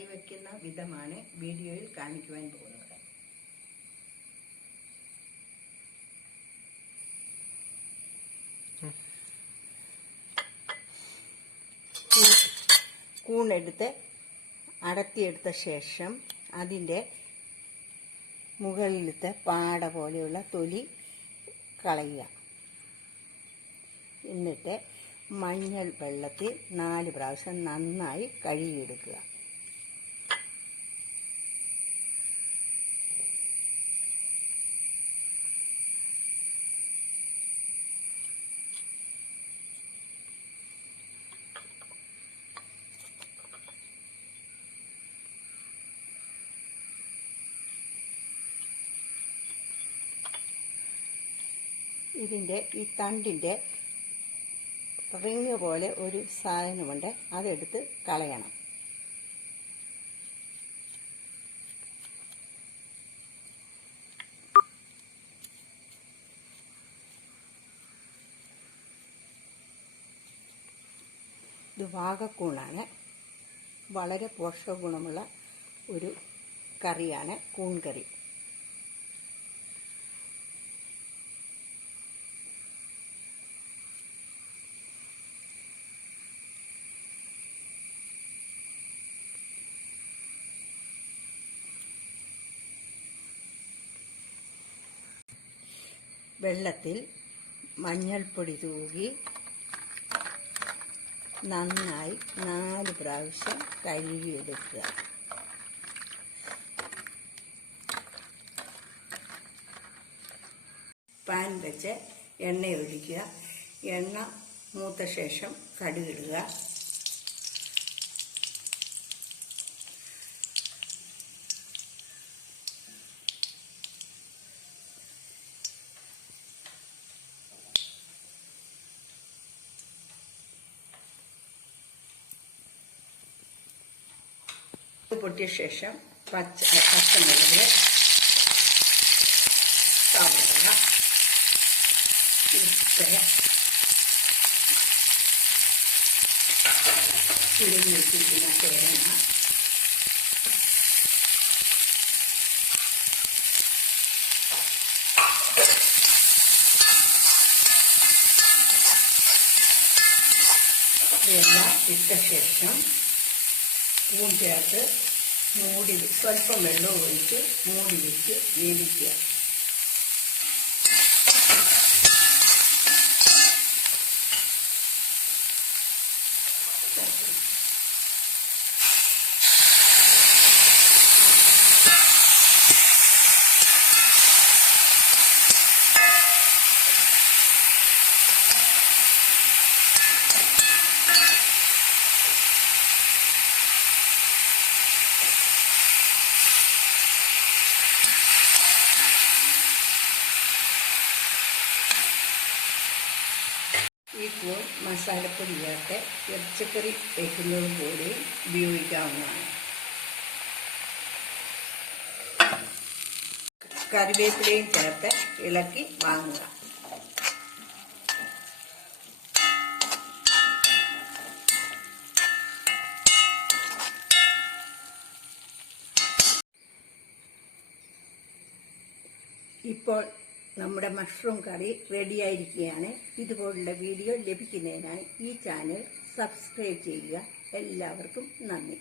കറി വയ്ക്കുന്ന വിധമാണ് വീഡിയോയിൽ കാണിക്കുവാൻ പോകുന്നത്. കൂണെടുത്ത് അടത്തിയെടുത്ത ശേഷം അതിൻ്റെ മുകളിലത്തെ പാട പോലെയുള്ള തൊലി കളയുക. എന്നിട്ട് മഞ്ഞൾ വെള്ളത്തിൽ 4 പ്രാവശ്യം നന്നായി കഴുകിയെടുക്കുക. ഇതിൻ്റെ ഈ തണ്ടിൻ്റെ റിങ് പോലെ ഒരു സാധനമുണ്ട്, അതെടുത്ത് കളയണം. ഇത് വാഗക്കൂണാണ്. വളരെ പോഷക ഗുണമുള്ള ഒരു കറിയാണ് കൂൺ കറി. വെള്ളത്തിൽ മഞ്ഞൾപ്പൊടി തൂകി നന്നായി 4 പ്രാവശ്യം കഴുകിയെടുക്കുക. പാൻ വെച്ച് എണ്ണ ഒഴിക്കുക. എണ്ണ മൂത്ത ശേഷം കടുകിടുക. പൊട്ടിയ ശേഷം പച്ചമുളക്, സവാള, ചുരുങ്ങി വെച്ചിരിക്കുന്ന തേങ്ങ, ഇതെല്ലാം ഇട്ട ശേഷം കൂൺ ചേർത്ത് സ്വല്പം വെള്ളം ഒഴിച്ച് മൂടി വെച്ച് വേവിക്കുക. ഈ കൂൺ മസാലപ്പൊടി ചേർത്ത് ഇറച്ചിക്കറി വയ്ക്കുന്നത് പോലെ ഉപയോഗിക്കാവുന്നതാണ്. കറിവേപ്പിലയും ചേർത്ത് ഇളക്കി വാങ്ങുക. ഇപ്പോൾ നമ്മുടെ മഷ്റൂം കറി റെഡിയായിരിക്കുകയാണ്. ഇതുപോലുള്ള വീഡിയോ ലഭിക്കുന്നതിനായി ഈ ചാനൽ സബ്സ്ക്രൈബ് ചെയ്യുക. എല്ലാവർക്കും നന്ദി.